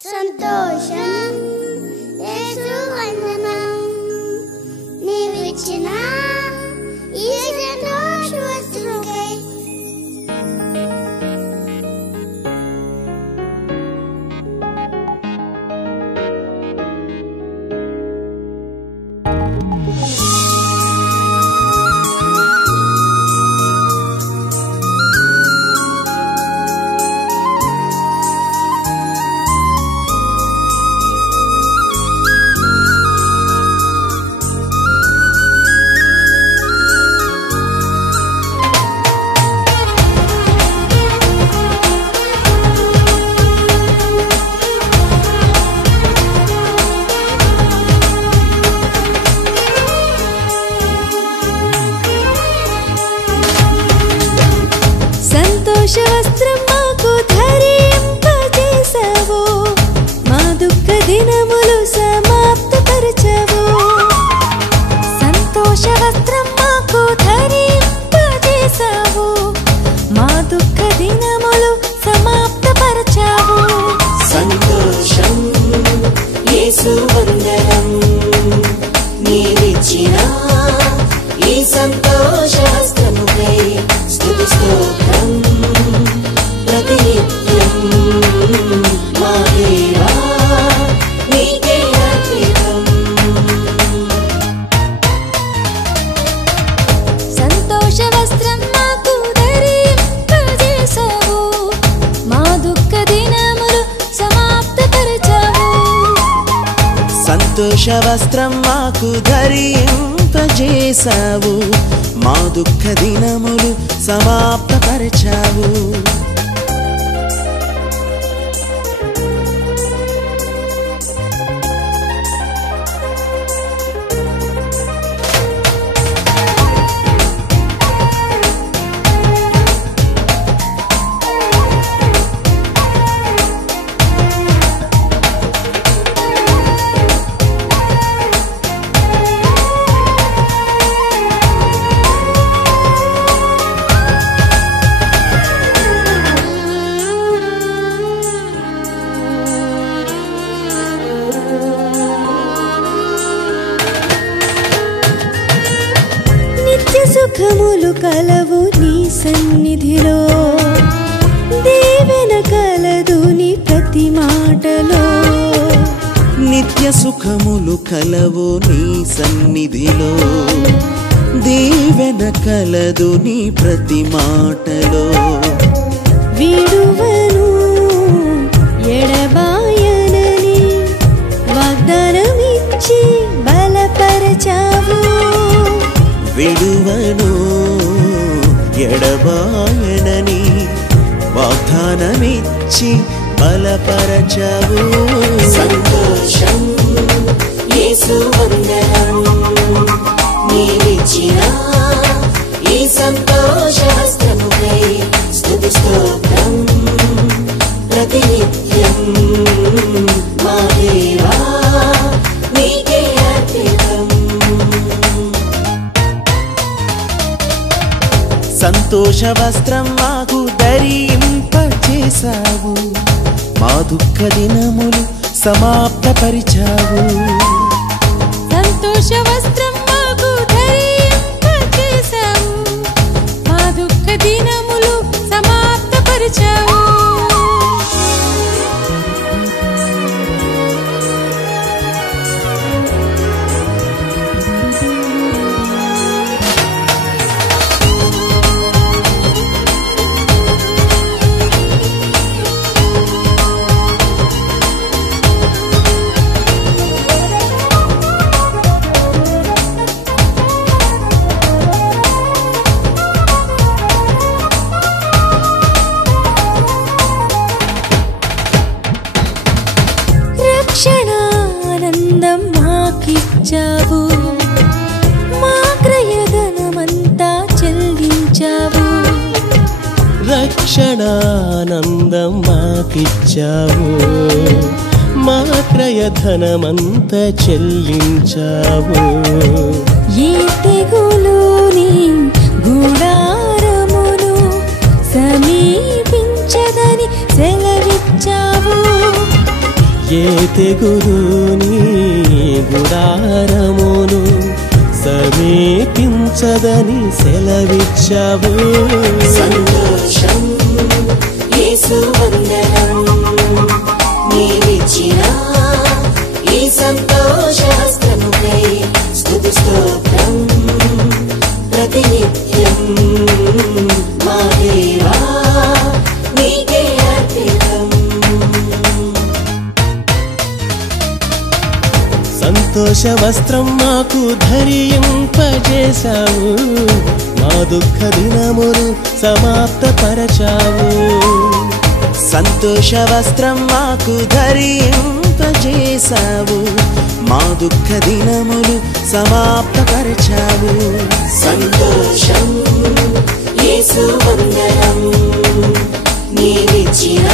సంతోషం యేసు వందనం నీవిచ్చిన ఈ సంతోష వస్త్రముకై వస్త్రం మాకు ధరింపజేసావు, మా దుఃఖ దినములు సమాప్తపరచావు. సంతోష వస్త్రం మాకు ధరింపజేసావు, మా దుఃఖ దినములు సమాప్తపరచావు. సంతోషం యేసు వందనం నీవిచ్చిన ఈ సంతోష వస్త్రముకై స్తుతి స్తోత్రం ప్రతినిత్యం మా దేవా నీకే అర్పితం. సంతోష వస్త్రం మాకు ధరింపజేసావు, మా దుఃఖ దినములు సమాప్తపరచావు. సంతోష వస్త్రం మాకు ధరింపజేసావు, మా దుఃఖ దినములు సమాప్తపరచావు. సుఖములు కలవు నీ సన్నిధిలో, దీవెన కలదు నీ ప్రతి మాటలో. నిత్య సుఖములు కలవు నీ సన్నిధిలో, దీవెన కలదు నీ ప్రతి మాటలో. విడువను ఎడబాయనని వాగ్దానమిచ్చి బలపరచావు. విడువను ఎడబాయనని వాగ్దానమిచ్చి బలపరచావు. సంతోషం యేసు వందనం నీవిచ్చిన ఈ సంతోష వస్త్రముకై స్తుతి స్తోత్రం ప్రతినిత్యం మా దేవా నీకే అర్పితం. సంతోష వస్త్రం మాకు ధరింపజేసావు, మా దుఃఖ దినములు సమాప్తపరిచావు. సంతోష వస్త్రం మాకు ధరింపజేసావు, మా దుఃఖ దినములు సమాప్తపరిచావు. రక్షణానందం మాకిచ్చావు, మా క్రయధనమంతా చెల్లించావు. రక్షణానందం మాకిచ్చావు, మా క్రయధనమంతా చెల్లించావు. ఏ తెగులుని గుడారమును సమీపించదని సెలవిచ్చావు. ఏ తెగులుని గుడారమును సమీపించదని సెలవిచ్చావు. సంతోషం యేసు వందనం, నీవిచ్చిన ఈ సంతోష హస్తముకై స్తుతి స్తోత్రం ప్రతినిత్యం మా దేవా నీకే అర్పితం. సంతోష వస్త్రం మాకు ధరింపజేశావు, మా దుఃఖ దినములు సమాప్తపరచావు. సంతోష వస్త్రం మాకు ధరింపజేశావు, మా దుఃఖ దినములు సమాప్తపరచావు. సంతోషం యేసు వందనం, నీవిచ్చిన